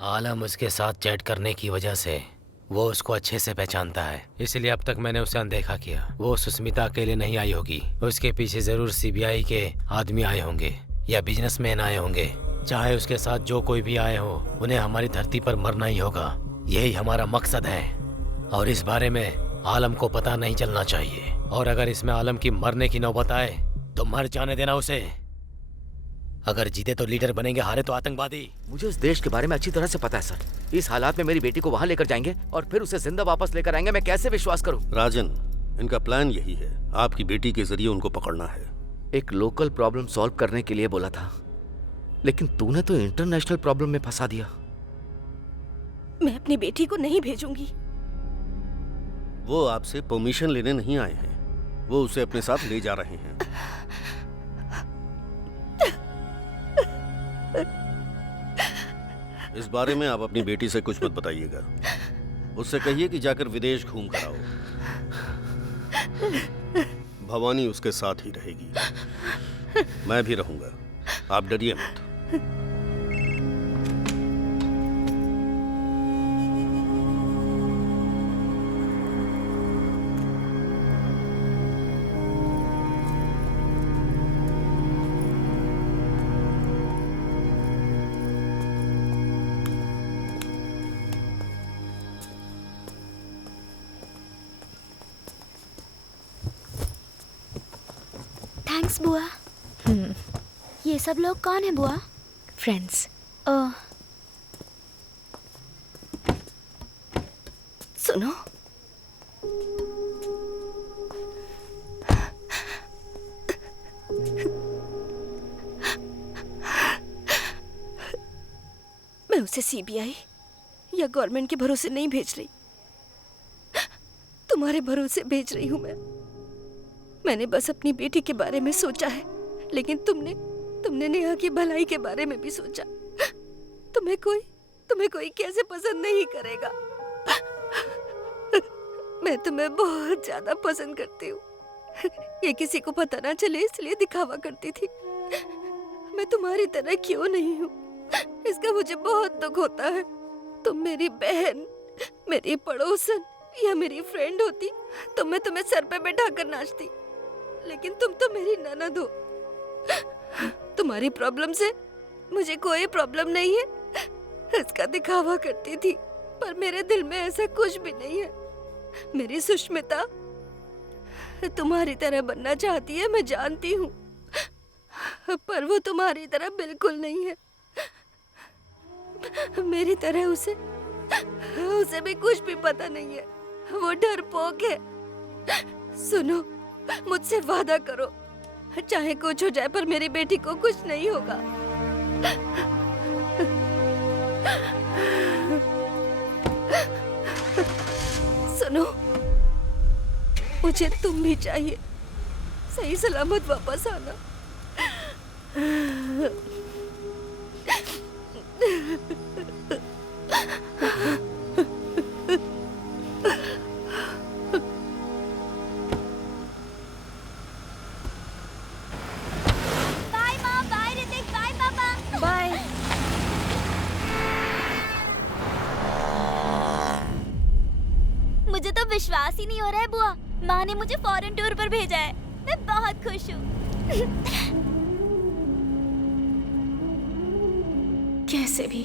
आलम उसके साथ चैट करने की वजह से वो उसको अच्छे से पहचानता है, इसलिए अब तक मैंने उसे अनदेखा किया। वो सुस्मिता अकेले नहीं आई होगी, उसके पीछे जरूर सीबीआई के आदमी आए होंगे या बिजनेसमैन आए होंगे। चाहे उसके साथ जो कोई भी आए हो, उन्हें हमारी धरती पर मरना ही होगा। यही हमारा मकसद है और इस बारे में आलम को पता नहीं चलना चाहिए। और अगर इसमें आलम की मरने की नौबत आए तो मर जाने देना उसे। अगर जीते तो लीडर बनेंगे, हारे तो आतंकवादी। मुझे इस देश के बारे में अच्छी तरह से पता है सर। इस हालात में मेरी बेटी को वहाँ लेकर जाएंगे और फिर उसे जिंदा वापस लेकर आएंगे, मैं कैसे विश्वास करूँ? राजन, इनका प्लान यही है, आपकी बेटी के जरिए उनको पकड़ना है। एक लोकल प्रॉब्लम सॉल्व करने के लिए बोला था, लेकिन तूने तो इंटरनेशनल प्रॉब्लम में फंसा दिया। मैं अपनी बेटी को नहीं भेजूंगी। वो आपसे परमिशन लेने नहीं आए हैं, वो उसे अपने साथ ले जा रहे हैं। इस बारे में आप अपनी बेटी से कुछ मत बताइएगा। उससे कहिए कि जाकर विदेश घूम कर आओ। भवानी उसके साथ ही रहेगी, मैं भी रहूंगा, आप डरिए मत। थैंक्स बुआ। ये सब लोग कौन है बुआ? फ्रेंड्स। ओह, सुनो, मैं उसे सीबीआई या गवर्नमेंट के भरोसे नहीं भेज रही, तुम्हारे भरोसे भेज रही हूं मैं। मैंने बस अपनी बेटी के बारे में सोचा है, लेकिन तुमने नेहा की भलाई के बारे में भी सोचा। तुम्हें कोई कैसे पसंद नहीं करेगा। मैं तुम्हें बहुत ज्यादा पसंद करती हूँ। ये किसी को पता ना चले इसलिए दिखावा करती थी। मैं तुम्हारी तरह क्यों नहीं हूँ, इसका मुझे बहुत दुख होता है। तुम मेरी बहन, मेरी पड़ोसन या मेरी फ्रेंड होती तो मैं तुम्हें सर पे बैठा कर नाचती, लेकिन तुम तो मेरी ननद हो। तुम्हारी प्रॉब्लम से मुझे कोई प्रॉब्लम नहीं है, इसका दिखावा करती थी, पर मेरे दिल में ऐसा कुछ भी नहीं है। मेरी सुष्मिता तुम्हारी तरह बनना चाहती है, मैं जानती हूँ, पर वो तुम्हारी तरह बिल्कुल नहीं है। मेरी तरह उसे भी कुछ भी पता नहीं है, वो डरपोक है। सुनो, मुझसे वादा करो, चाहे कुछ हो जाए पर मेरी बेटी को कुछ नहीं होगा। सुनो, मुझे तुम भी चाहिए, सही सलामत वापस आना। बाय माँ, बाय ऋतिक, बाय पापा। बाय। मुझे तो विश्वास ही नहीं हो रहा है बुआ, माँ ने मुझे फॉरेन टूर पर भेजा है। मैं बहुत खुश हूँ। कैसे भी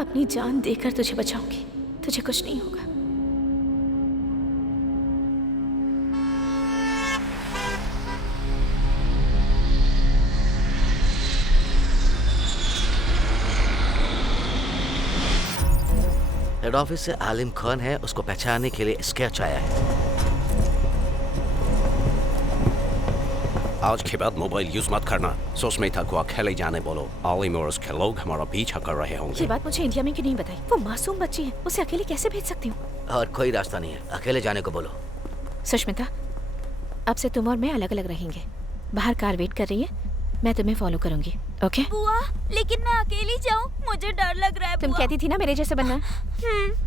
अपनी जान देकर तुझे बचाऊंगी, तुझे कुछ नहीं होगा। हेड ऑफिस से आलिम खान है, उसको पहचानने के लिए स्केच आया है। आज के बाद मोबाइल यूज मत करना। सुष्मिता को अकेले जाने बोलो। आलिम और उसके लोग हमारा पीछा कर रहे होंगे। ये बात मुझे इंडिया में क्यों नहीं बताई? वो मासूम बच्ची है, उसे अकेले कैसे भेज सकती हूँ? और कोई रास्ता नहीं है, अकेले जाने को बोलो। सुष्मिता, अब से तुम और मैं अलग अलग रहेंगे। बाहर कार वेट कर रही है, मैं तुम्हें फॉलो करूंगी। ओके? बुआ, लेकिन मैं अकेली जाऊँ, मुझे डर लग रहा है। तुम बुआ। कहती थी ना मेरे जैसे बनना।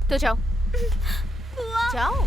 तो जाओ, बुआ। जाओ।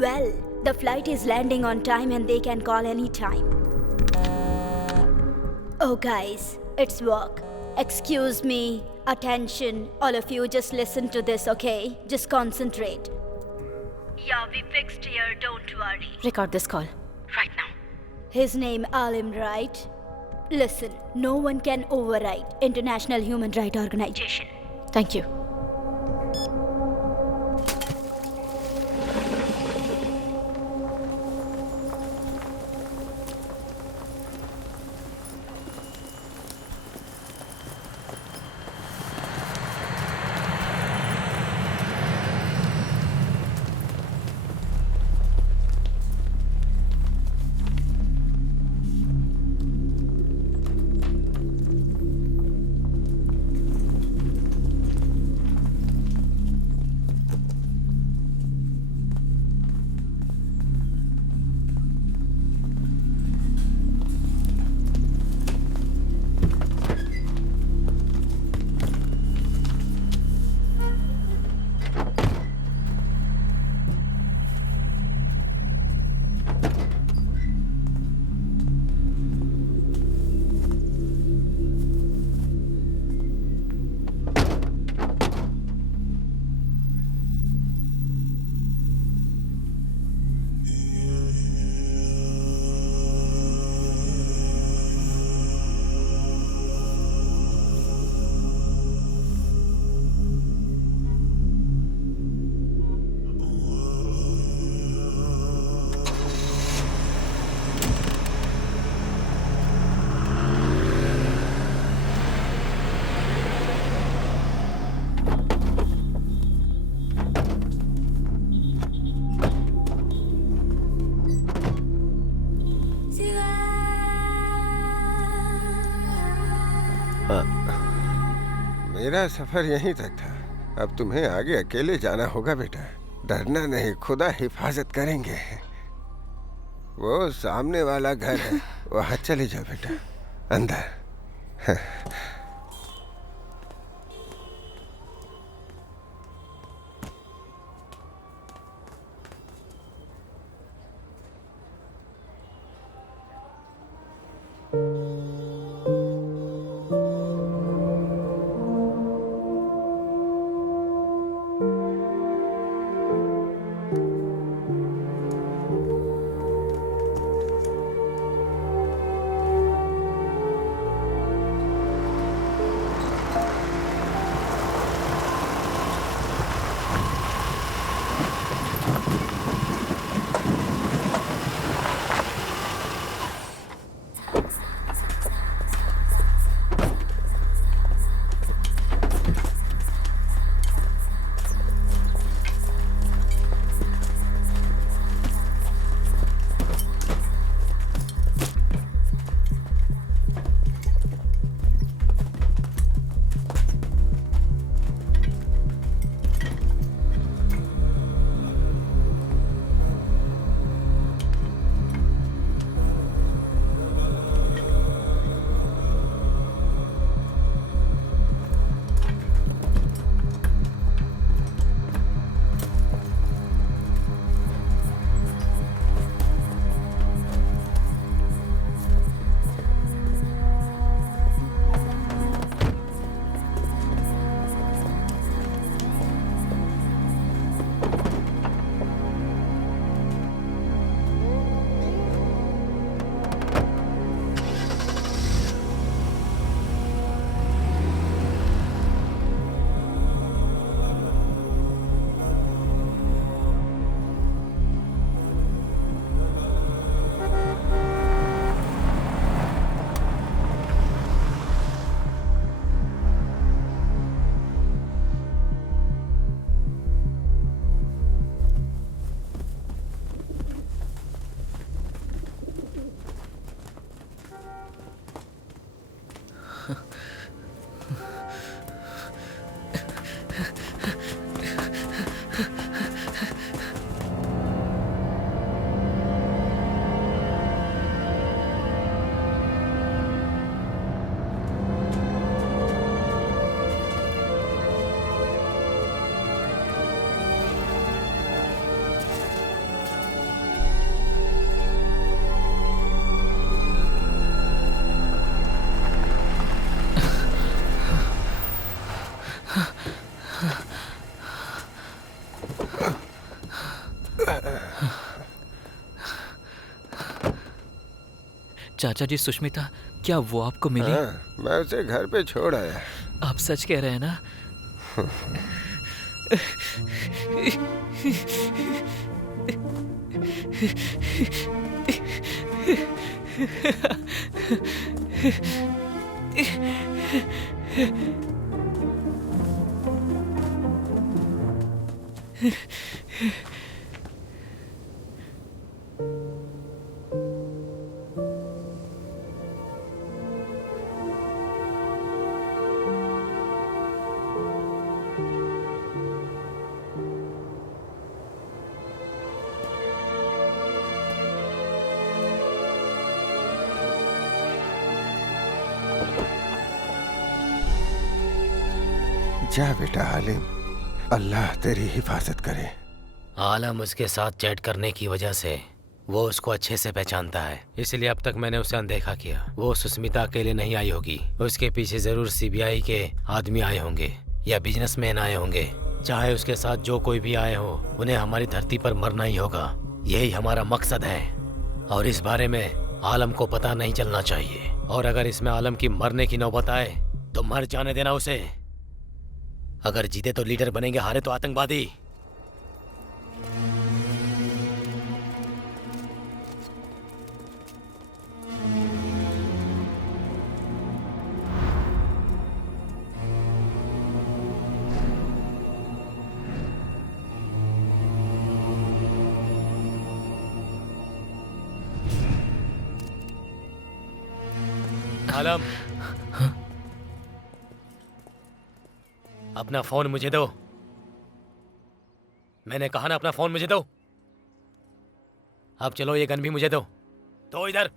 Well, the flight is landing on time and they can call any time. Oh guys, it's work. Excuse me. Attention. All of you just listen to this, okay? Just concentrate. Yeah, we fixed here, don't worry. Record this call. Right now. His name Alim, right? Listen, no one can override International Human Rights Organization. Thank you. मेरा सफर यहीं तक था। अब तुम्हें आगे अकेले जाना होगा बेटा। डरना नहीं, खुदा हिफाजत करेंगे। वो सामने वाला घर है, वहां चले जाओ बेटा, अंदर। चाचा जी सुष्मिता, क्या वो आपको मिली? हाँ, मैं उसे घर पे छोड़ आया। आप सच कह रहे हैं ना? जा बेटा आलिम, अल्लाह तेरी हिफाजत करे। आलम उसके साथ चैट करने की वजह से वो उसको अच्छे से पहचानता है, इसलिए अब तक मैंने उसे अनदेखा किया। वो सुष्मिता अकेले नहीं आई होगी, उसके पीछे जरूर सीबीआई के आदमी आए होंगे या बिजनेसमैन आए होंगे। चाहे उसके साथ जो कोई भी आए हो, उन्हें हमारी धरती पर मरना ही होगा। यही हमारा मकसद है और इस बारे में आलम को पता नहीं चलना चाहिए। और अगर इसमें आलम की मरने की नौबत आए तो मर जाने देना उसे। अगर जीते तो लीडर बनेंगे, हारे तो आतंकवादी। आलम, अपना फोन मुझे दो। मैंने कहा ना, अपना फोन मुझे दो। अब चलो, ये गन भी मुझे दो। तो इधर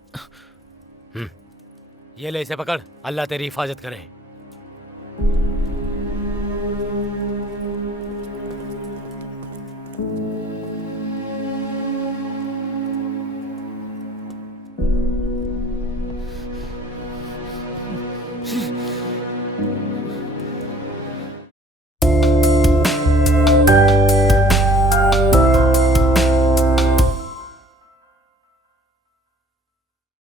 ये ले, इसे पकड़। अल्लाह तेरी हिफाजत करे।